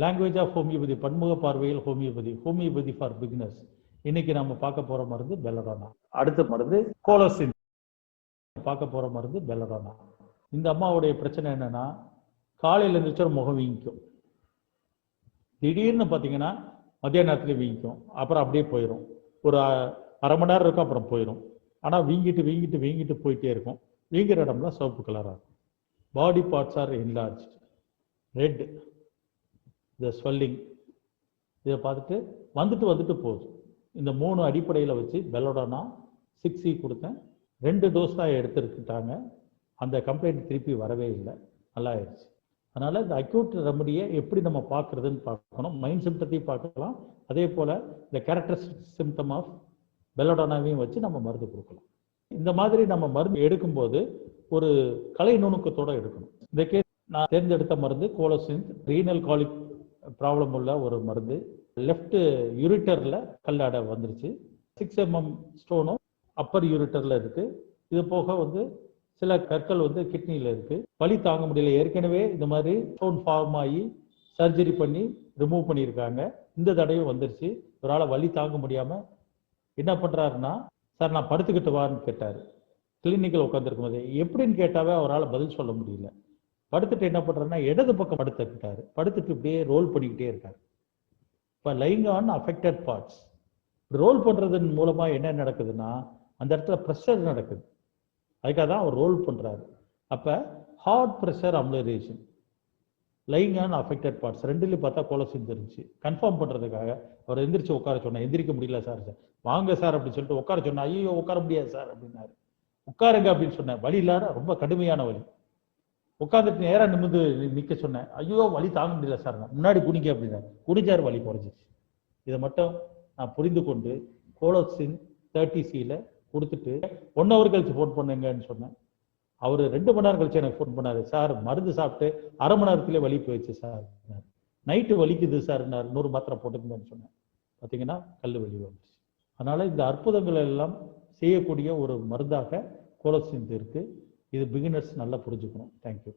Language of homeopathy, பன்முக பார்வையில் homeopathy, homeopathy for beginners. இன்னைக்கு நம்ம பார்க்க போகிற மருந்து பெல்லடோனா. அடுத்த மருந்து கோலோசின். பார்க்க போகிற மருந்து பெல்லடோனா. இந்த அம்மாவுடைய பிரச்சனை என்னென்னா, காலையில் எழுந்திரிச்சா முகம் வீங்கிக்கும், திடீர்னு பார்த்தீங்கன்னா மத்தியான நேரத்தில் வீங்கிக்கும், அப்புறம் அப்படியே போயிடும். ஒரு அரை மணி நேரம் இருக்கும், அப்புறம் போயிடும். ஆனால் வீங்கிட்டு வீங்கிட்டு வீங்கிட்டு போயிட்டே இருக்கும். வீங்கிற இடம்லாம் சிவப்பு கலராக இருக்கும். Body parts R enlarge, red, த ஸ்வெல்லிங். இதை பார்த்துட்டு வந்துட்டு போகுது. இந்த 3 அடிப்படையில் வச்சு பெல்லடோனா 6E கொடுத்தேன். 2 டோஸ் தான் எடுத்துருக்கிட்டாங்க. அந்த கம்ப்ளைண்ட் திருப்பி வரவே இல்லை, நல்லா ஆயிடுச்சு. அதனால் இந்த அக்யூட் ரெமடியை எப்படி நம்ம பார்க்குறதுன்னு பார்க்கணும். மைண்ட் சிம்டத்தையும் பார்க்கலாம், அதே போல் இந்த கேரக்டரிஸ்டிக் சிம்டம் ஆஃப் பெல்லடோனாவையும் வச்சு நம்ம மருந்து கொடுக்கலாம். இந்த மாதிரி நம்ம மருந்து எடுக்கும்போது ஒரு கலை நுணுக்கத்தோடு எடுக்கணும். இந்த கேஸ் நான் தேர்ந்தெடுத்த மருந்து கோலோசின். ரீனல் காலிக் ப்ராப்ளம் உள்ள ஒரு மருந்து. லெஃப்ட் யூரிட்டரில் கல்லாடை வந்துருச்சு. 6 mm ஸ்டோனும் அப்பர் யூரிட்டரில் இருக்குது. இது போக சில கற்கள் கிட்னியில் இருக்குது. வலி தாங்க முடியல. ஏற்கனவே இந்த மாதிரி ஸ்டோன் ஃபார்ம் ஆகி சர்ஜரி பண்ணி ரிமூவ் பண்ணியிருக்காங்க. இந்த தடவையும் வந்துருச்சு. இவரால் வலி தாங்க முடியாமல் என்ன பண்ணுறாருன்னா, சார் நான் படுத்துக்கிட்டு வான்னு கேட்டார். கிளினிக்கில் உட்காந்துருக்கும் போது எப்படின்னு கேட்டாவே அவரால் பதில் சொல்ல முடியல. படுத்துட்டு என்ன பண்ணுறாருன்னா, இடது பக்கம் படுத்துக்கிட்டார். படுத்துட்டு இப்படியே ரோல் பண்ணிக்கிட்டே இருக்கார். இப்போ lying on affected parts. Roll பண்ணுறதன் மூலமாக என்ன நடக்குதுன்னா, அந்த இடத்துல ப்ரெஷர் நடக்குது. அதுக்காக தான் அவர் ரோல் பண்ணுறாரு. அப்போ ஹார்ட் ப்ரெஷர் அம்லரேஷன், லைங் ஆன் அஃபெக்டட் பார்ட்ஸ் ரெண்டுலேயும் பார்த்தா கோலோசின் தெரிஞ்சு கன்ஃபார்ம் பண்ணுறதுக்காக அவர் எந்திரிச்சு உட்கார சொன்னேன். எந்திரிக்க முடியல சார், வாங்க சார் அப்படின்னு சொல்லிட்டு உட்கார சொன்னேன். ஐயோ உட்கார முடியாது சார் அப்படின்னாரு. உட்காருங்க அப்படின்னு சொன்னேன். வலி இல்லாத ரொம்ப கடுமையான வலி. உட்காந்துட்டு நேராக நிமிந்து நிற்க சொன்னேன். ஐயோ வலி தாங்க முடியல சார், முன்னாடி குடிங்க அப்படின்னா குடிச்சார், வலி குறைஞ்சிச்சு. இதை மட்டும் நான் புரிந்து கொண்டு கோலோசின் 30C கொடுத்துட்டு 1 hour கழிச்சு ஃபோன் பண்ணுங்கன்னு சொன்னேன். அவர் 2 மணி நேரம் கழிச்சு எனக்கு ஃபோன் பண்ணாரு. சார் மருந்து சாப்பிட்டு அரை மணி நேரத்திலே வலி போயிடுச்சு சார். நைட்டு வலிக்குது சார், 100 மாத்திரை போட்டுக்கங்கன்னு சொன்னேன். பார்த்தீங்கன்னா கல் வலி வந்துச்சு. அதனால் இந்த அற்புதங்கள் எல்லாம் செய்யக்கூடிய ஒரு மருந்தாக கோலோசின் இருக்குது. இது பிகினர்ஸ் நல்லா புரிஞ்சுக்கணும். தேங்க்யூ.